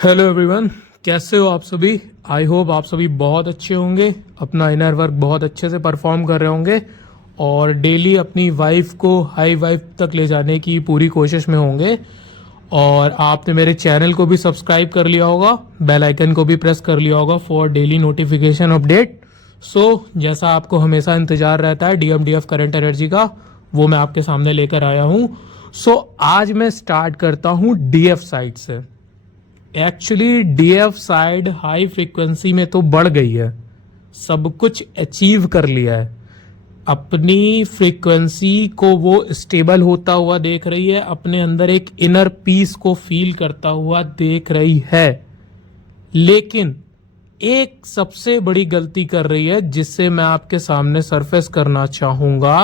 Hello everyone, कैसे हो आप सभी। आई होप आप सभी बहुत अच्छे होंगे, अपना इनर वर्क बहुत अच्छे से परफॉर्म कर रहे होंगे और डेली अपनी वाइफ को हाई वाइफ तक ले जाने की पूरी कोशिश में होंगे। और आपने मेरे चैनल को भी सब्सक्राइब कर लिया होगा, बेल आइकन को भी प्रेस कर लिया होगा फॉर डेली नोटिफिकेशन अपडेट। सो जैसा आपको हमेशा इंतजार रहता है डीएमडीएफ करंट एनर्जी का, वो मैं आपके सामने लेकर आया हूँ। सो आज मैं स्टार्ट करता हूँ डीएफ साइड से। Actually DF side high frequency में तो बढ़ गई है, सब कुछ अचीव कर लिया है, अपनी फ्रीक्वेंसी को वो स्टेबल होता हुआ देख रही है, अपने अंदर एक इनर पीस को फील करता हुआ देख रही है। लेकिन एक सबसे बड़ी गलती कर रही है जिससे मैं आपके सामने सरफेस करना चाहूंगा,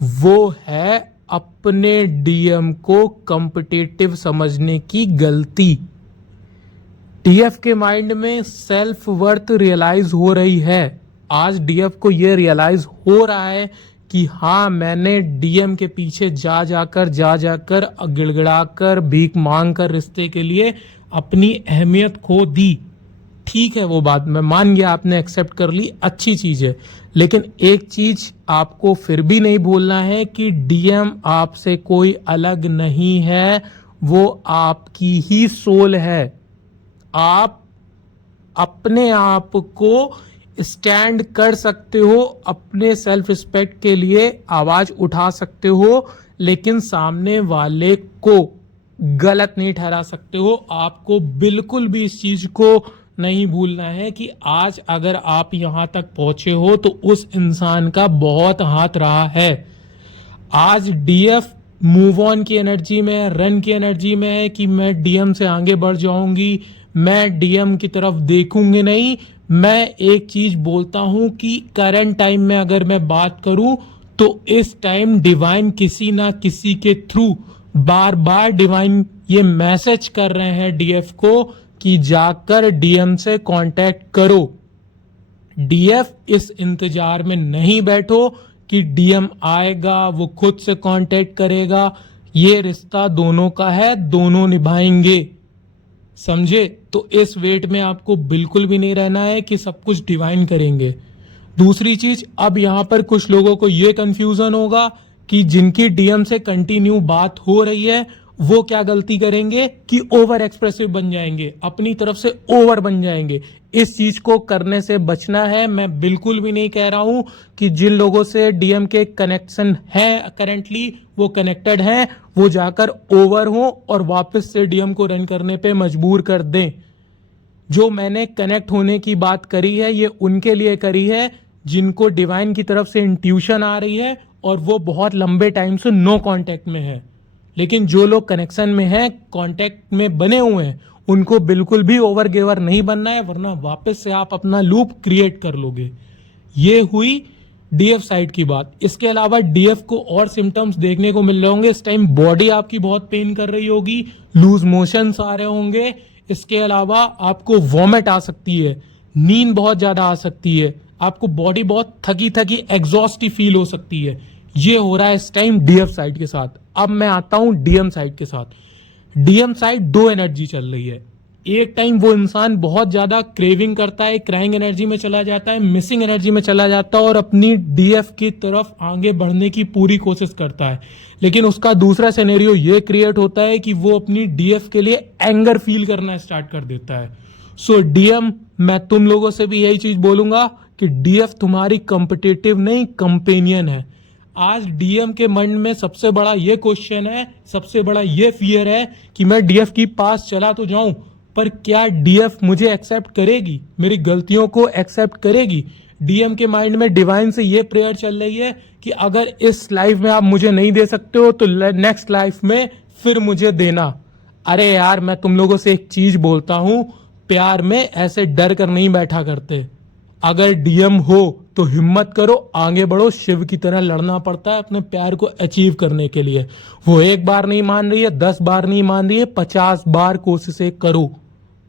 वो है अपने डीएम को कॉम्पिटिटिव समझने की गलती। डीएफ के माइंड में सेल्फ वर्थ रियलाइज हो रही है। आज डीएफ को यह रियलाइज हो रहा है कि हाँ, मैंने डीएम के पीछे जा जाकर गिड़गिड़ाकर भीख मांग कर रिश्ते के लिए अपनी अहमियत खो दी। ठीक है, वो बात मैं मान गया, आपने एक्सेप्ट कर ली, अच्छी चीज है। लेकिन एक चीज आपको फिर भी नहीं भूलना है कि डीएम आपसे कोई अलग नहीं है, वो आपकी ही सोल है। आप अपने आप को स्टैंड कर सकते हो, अपने सेल्फ रिस्पेक्ट के लिए आवाज उठा सकते हो, लेकिन सामने वाले को गलत नहीं ठहरा सकते हो। आपको बिल्कुल भी इस चीज को नहीं भूलना है कि आज अगर आप यहां तक पहुंचे हो तो उस इंसान का बहुत हाथ रहा है। आज डीएफ मूव ऑन की एनर्जी में है, रन की एनर्जी में है कि मैं डीएम से आगे बढ़ जाऊंगी, मैं डीएम की तरफ देखूंगी नहीं। मैं एक चीज बोलता हूं कि करंट टाइम में अगर मैं बात करूं तो इस टाइम डिवाइन किसी ना किसी के थ्रू बार बार डिवाइन ये मैसेज कर रहे हैं डीएफ को कि जाकर डीएम से कांटेक्ट करो। डीएफ इस इंतजार में नहीं बैठो कि डीएम आएगा वो खुद से कांटेक्ट करेगा। ये रिश्ता दोनों का है, दोनों निभाएंगे, समझे। तो इस वेट में आपको बिल्कुल भी नहीं रहना है कि सब कुछ डिवाइन करेंगे। दूसरी चीज, अब यहां पर कुछ लोगों को यह कंफ्यूजन होगा कि जिनकी डीएम से कंटिन्यू बात हो रही है वो क्या गलती करेंगे कि ओवर एक्सप्रेसिव बन जाएंगे, अपनी तरफ से ओवर बन जाएंगे। इस चीज को करने से बचना है। मैं बिल्कुल भी नहीं कह रहा हूं कि जिन लोगों से डीएम के कनेक्शन है करेंटली वो कनेक्टेड हैं वो जाकर ओवर हो और वापस से डीएम को रन करने पे मजबूर कर दें। जो मैंने कनेक्ट होने की बात करी है ये उनके लिए करी है जिनको डिवाइन की तरफ से इंट्यूशन आ रही है और वो बहुत लंबे टाइम से नो कांटेक्ट में है। लेकिन जो लोग कनेक्शन में हैं, कांटेक्ट में बने हुए हैं, उनको बिल्कुल भी ओवर गिवर नहीं बनना है, वरना वापस से आप अपना लूप क्रिएट कर लोगे। ये हुई डीएफ साइड की बात। इसके अलावा डीएफ को और सिम्टम्स देखने को मिल रहे होंगे। इस टाइम बॉडी आपकी बहुत पेन कर रही होगी, लूज मोशंस आ रहे होंगे। इसके अलावा आपको वॉमिट आ सकती है, नींद बहुत ज्यादा आ सकती है, आपको बॉडी बहुत थकी थकी एग्जॉस्ट फील हो सकती है। ये हो रहा है इस टाइम डीएफ साइड के साथ। अब मैं आता हूं डीएम साइड के साथ। डीएम साइड दो एनर्जी चल रही है। एक टाइम वो इंसान बहुत ज्यादा क्रेविंग करता है, क्राइंग एनर्जी में चला जाता है, मिसिंग एनर्जी में चला जाता है और अपनी डीएफ की तरफ आगे बढ़ने की पूरी कोशिश करता है। लेकिन उसका दूसरा सिनेरियो ये क्रिएट होता है कि वो अपनी डीएफ के लिए एंगर फील करना स्टार्ट कर देता है। सो डीएम, मैं तुम लोगों से भी यही चीज बोलूंगा कि डीएफ तुम्हारी कॉम्पिटिटिव नहीं, कंपेनियन है। आज डीएम के मन में सबसे बड़ा ये क्वेश्चन है, सबसे बड़ा ये फियर है कि मैं डीएफ की पास चला तो जाऊं, पर क्या डीएफ मुझे एक्सेप्ट करेगी, मेरी गलतियों को एक्सेप्ट करेगी। डीएम के माइंड में डिवाइन से ये प्रेयर चल रही है कि अगर इस लाइफ में आप मुझे नहीं दे सकते हो तो नेक्स्ट लाइफ में फिर मुझे देना। अरे यार, मैं तुम लोगों से एक चीज बोलता हूं, प्यार में ऐसे डर कर नहीं बैठा करते। अगर डीएम हो तो हिम्मत करो, आगे बढ़ो। शिव की तरह लड़ना पड़ता है अपने प्यार को अचीव करने के लिए। वो एक बार नहीं मान रही है, 10 बार नहीं मान रही है, 50 बार कोशिशें करो।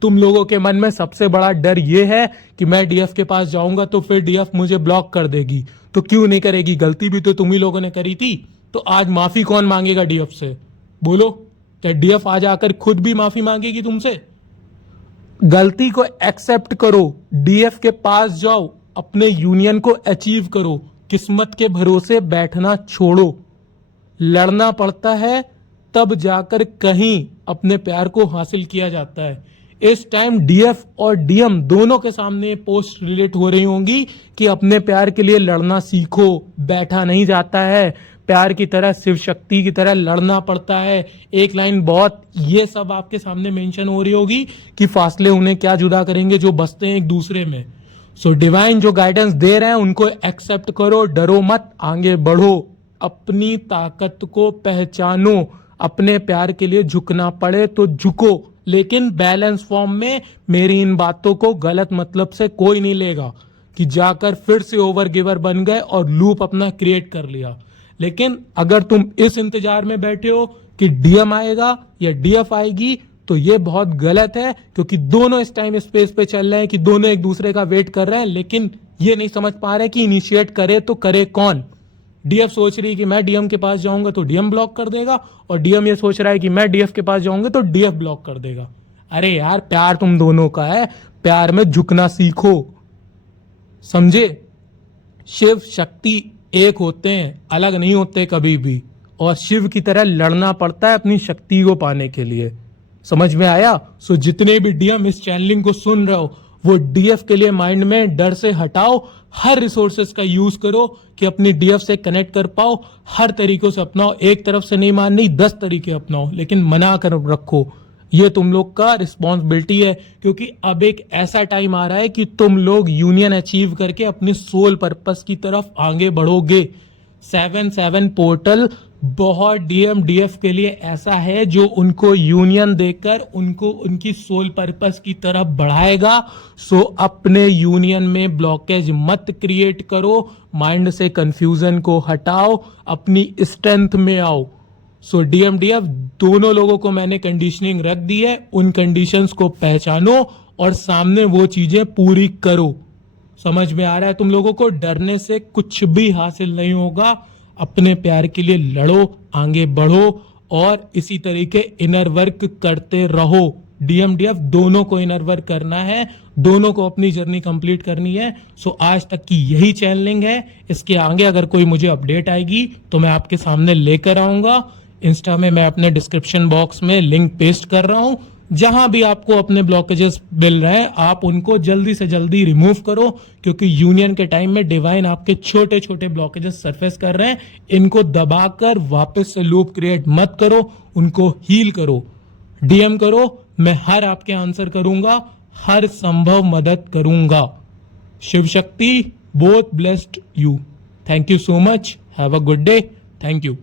तुम लोगों के मन में सबसे बड़ा डर ये है कि मैं डीएफ के पास जाऊंगा तो फिर डीएफ मुझे ब्लॉक कर देगी। तो क्यों नहीं करेगी, गलती भी तो तुम ही लोगों ने करी थी। तो आज माफी कौन मांगेगा डीएफ से, बोलो। क्या डीएफ आज आकर खुद भी माफी मांगेगी तुमसे? गलती को एक्सेप्ट करो, डीएफ के पास जाओ, अपने यूनियन को अचीव करो, किस्मत के भरोसे बैठना छोड़ो। लड़ना पड़ता है तब जाकर कहीं अपने प्यार को हासिल किया जाता है। इस टाइम डीएफ और डीएम दोनों के सामने पोस्ट रिलेट हो रही होंगी कि अपने प्यार के लिए लड़ना सीखो, बैठा नहीं जाता है, प्यार की तरह शिव शक्ति की तरह लड़ना पड़ता है। एक लाइन बहुत ये सब आपके सामने मेंशन हो रही होगी कि फासले उन्हें क्या जुदा करेंगे जो बसते हैं एक दूसरे में। सो डिवाइन जो गाइडेंस दे रहे हैं उनको एक्सेप्ट करो, डरो मत, आगे बढ़ो, अपनी ताकत को पहचानो, अपने प्यार के लिए झुकना पड़े तो झुको, लेकिन बैलेंस फॉर्म में। मेरी इन बातों को गलत मतलब से कोई नहीं लेगा कि जाकर फिर से ओवर गिवर बन गए और लूप अपना क्रिएट कर लिया। लेकिन अगर तुम इस इंतजार में बैठे हो कि डीएम आएगा या डीएफ आएगी तो ये बहुत गलत है, क्योंकि दोनों इस टाइम स्पेस पे चल रहे हैं कि दोनों एक दूसरे का वेट कर रहे हैं, लेकिन ये नहीं समझ पा रहे कि इनिशिएट करे तो करे कौन। डीएफ सोच रही है कि मैं डीएम के पास जाऊंगा तो डीएम ब्लॉक कर देगा, और डीएम ये सोच रहा है कि मैं डीएफ के पास जाऊंगा तो डीएफ ब्लॉक कर देगा। अरे यार, प्यार तुम दोनों का है, प्यार में झुकना सीखो, समझे। शिव शक्ति एक होते हैं, अलग नहीं होते कभी भी, और शिव की तरह लड़ना पड़ता है अपनी शक्ति को पाने के लिए। समझ में आया? सो जितने भी डीएम इस चैनलिंग को सुन रहे हो वो डीएफ के लिए माइंड में डर से हटाओ, हर रिसोर्सेस का यूज करो कि अपनी डीएफ से कनेक्ट कर पाओ, हर तरीकों से अपनाओ। एक तरफ से नहीं माननी, 10 तरीके अपनाओ, लेकिन मना कर रखो। ये तुम लोग का रिस्पॉन्सिबिलिटी है, क्योंकि अब एक ऐसा टाइम आ रहा है कि तुम लोग यूनियन अचीव करके अपनी सोल पर्पस की तरफ आगे बढ़ोगे। 7-7 पोर्टल बहुत डीएम डीएफ के लिए ऐसा है जो उनको यूनियन देकर उनको उनकी सोल पर्पस की तरफ बढ़ाएगा। सो अपने यूनियन में ब्लॉकेज मत क्रिएट करो, माइंड से कंफ्यूजन को हटाओ, अपनी स्ट्रेंथ में आओ। सो डीएम डीएफ दोनों लोगों को मैंने कंडीशनिंग रख दी है, उन कंडीशंस को पहचानो और सामने वो चीजें पूरी करो। समझ में आ रहा है तुम लोगों को? डरने से कुछ भी हासिल नहीं होगा, अपने प्यार के लिए लड़ो, आगे बढ़ो, और इसी तरीके इनर वर्क करते रहो। डीएम डीएफ दोनों को इनर वर्क करना है, दोनों को अपनी जर्नी कंप्लीट करनी है। सो आज तक की यही चैनलिंग है, इसके आगे अगर कोई मुझे अपडेट आएगी तो मैं आपके सामने लेकर आऊंगा। इंस्टा में मैं अपने डिस्क्रिप्शन बॉक्स में लिंक पेस्ट कर रहा हूं, जहां भी आपको अपने ब्लॉकेजेस मिल रहे हैं आप उनको जल्दी से जल्दी रिमूव करो, क्योंकि यूनियन के टाइम में डिवाइन आपके छोटे छोटे ब्लॉकेजेस सरफेस कर रहे हैं। इनको दबाकर वापस से लूप क्रिएट मत करो, उनको हील करो, डीएम करो, मैं हर आपके आंसर करूंगा, हर संभव मदद करूंगा। Shiv Shakti both blessed you. Thank you so much, have a good day, thank you.